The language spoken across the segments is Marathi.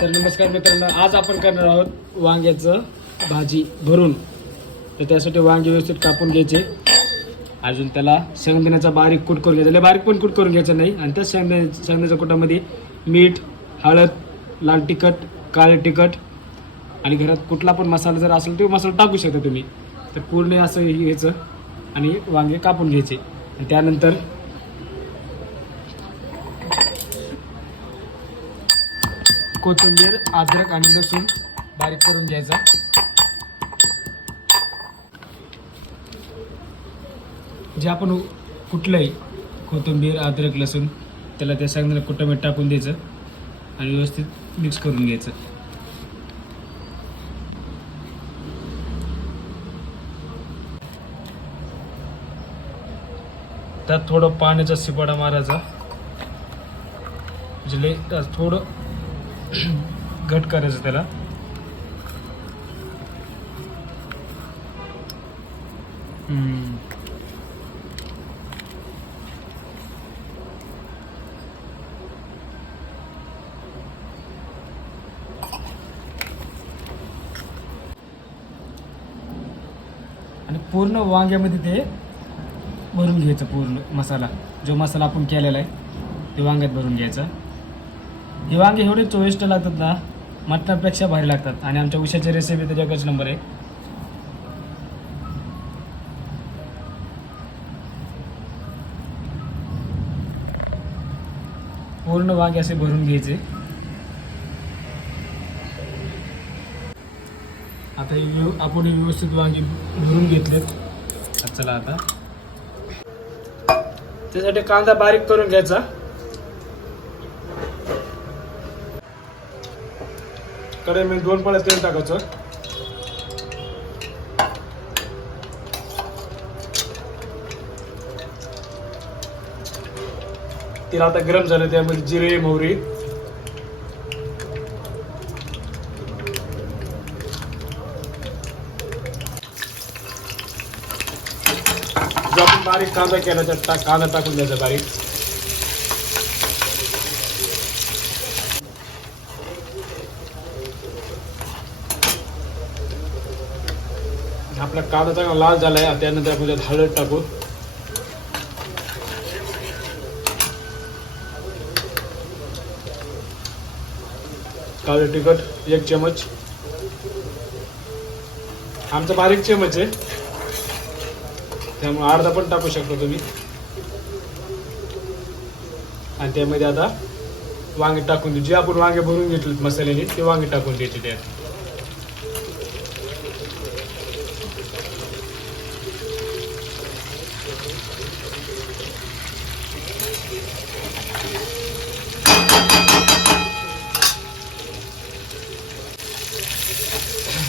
तर नमस्कार मित्रांनो आज आपण करणार आहोत वांग्याचं भाजी भरून. तर त्यासाठी वांगे व्यवस्थित कापून घ्यायचे. अजून त्याला शेंगदाण्याचा बारीक कूट करून घ्यायचा. बारीक पण कूट करून घ्यायचा नाही. आणि त्या शेंगदाण्या शेंगदाण्याच्या कुटामध्ये मीठ हळद लाल तिखट काळे तिखट आणि घरात कुठला पण मसाला जर असेल तो मसाला टाकू शकता तुम्ही. तर पूर्ण असं हे घ्यायचं आणि वांगे कापून घ्यायचे. आणि त्यानंतर कोथिंबीर अद्रक आणि लसूण बारीक करून घ्यायचा. जे आपण कुठलंही कोथिंबीर अद्रक लसूण त्याला त्या सांगितलं कुठं मीठ टाकून द्यायचं आणि व्यवस्थित मिक्स करून घ्यायचं. त्यात थोडं पाण्याचा शिपाडा मारायचा. म्हणजे लय त्यात थोडं घट करायचं त्याला. आणि पूर्ण वांग्यामध्ये ते भरून घ्यायचं पूर्ण मसाला. जो मसाला आपण केलेला आहे ते वांग्यात भरून घ्यायचा. हे वांगे एवढे चोविष्ट लागतात ना मटणापेक्षा भारी लागतात. आणि आमच्या उशाची रेसिपी तर एकच नंबर आहे. पूर्ण वांगे असे भरून घ्यायचे. आता हे व्यव- आपण व्यवस्थित वांगे भरून घेतलेत. चला आता. त्यासाठी कांदा बारीक करून घ्यायचा. कडे मी दोन पळ्या तेल टाकायचं. तेल आता गरम झालं त्यामध्ये जिरे मोहरी. बारीक कांदा केला त्यात कांदा टाकून द्यायचा बारीक. आपला कांदा चांगला लाल झालाय. आहे त्यानंतर आपण त्यात हळद टाकू. काळ तिखट एक चमच आमचा बारीक चमच आहे. त्यामुळे अर्धा पण टाकू शकता तुम्ही. आणि त्यामध्ये आता वांगे टाकून देऊ. जे आपण वांगे भरून घेतले मसाल्याने ते वांगे टाकून द्यायचे त्यात.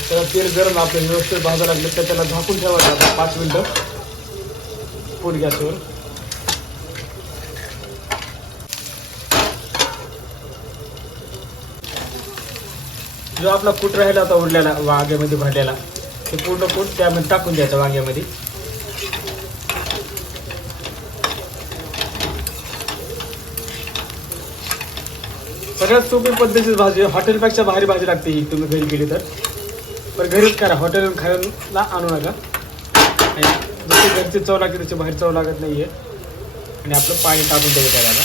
त्याला तेल गरम आपलं व्यवस्थित भाजा लागलं तर त्याला झाकून ठेवायचं आपण पाच मिनटं. फुल गॅसवर जो आपला कूट राहिला होता उडलेला वांग्यामध्ये भरलेला ते पूर्ण कूट त्यामध्ये टाकून द्यायचा वांग्यामध्ये. सगळ्यात सोपी पद्धतीची भाजी. हॉटेलपेक्षा भारी भाजी लागते ही. तुम्ही घरी केली तर. पण घरीच करा. हॉटेल खायला आणू नका. आणि जशी घरची चव लागते त्याची बाहेर चव लागत नाही आहे आणि आपलं पाणी टाकून द्यायचं त्याला.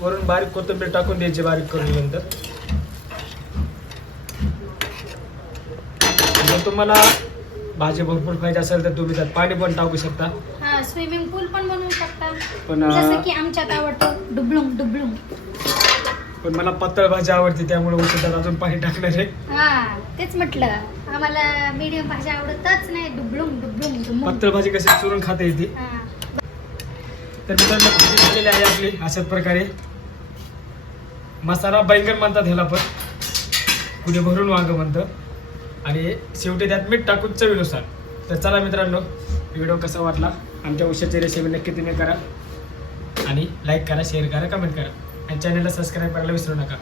वरून बारीक कोथिंबीर टाकून द्यायची बारीक करून नंतर. जर तुम्हाला भाजी भरपूर पाहिजे असेल तर तुम्ही त्यात पाणी पण टाकू शकता. हा स्विमिंग पूल पण बनवू शकता. पण, जसं की आमच्यात आवडतं डुबलुंग डुबलुंग पण मला पातळ भाजी आवडते त्यामुळे उशिरा अजून पाणी टाकणार आहे. हा तेच म्हटलं. आम्हाला मीडियम भाज्या आवडतच नाही डुबलुंग डुबलुंग डुबलुंग पातळ भाजी कशी चुरून खाता येते. हा. तर मित्रांनो भाजी झालेली आहे आपली अशाच प्रकारे. मसाला बैंगन म्हणतात ह्याला पण. कुणी भरून वांग म्हणतं. आणि शेवटी त्यात मीठ टाकून चवीनुसार. तर चला मित्रांनो व्हिडिओ कसा वाटला? आमच्या उशाची रेसिपी नक्की तुम्ही करा. आणि लाईक करा शेअर करा कमेंट करा. आणि चॅनलला सबस्क्राईब करायला विसरू नका.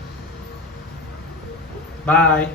बाय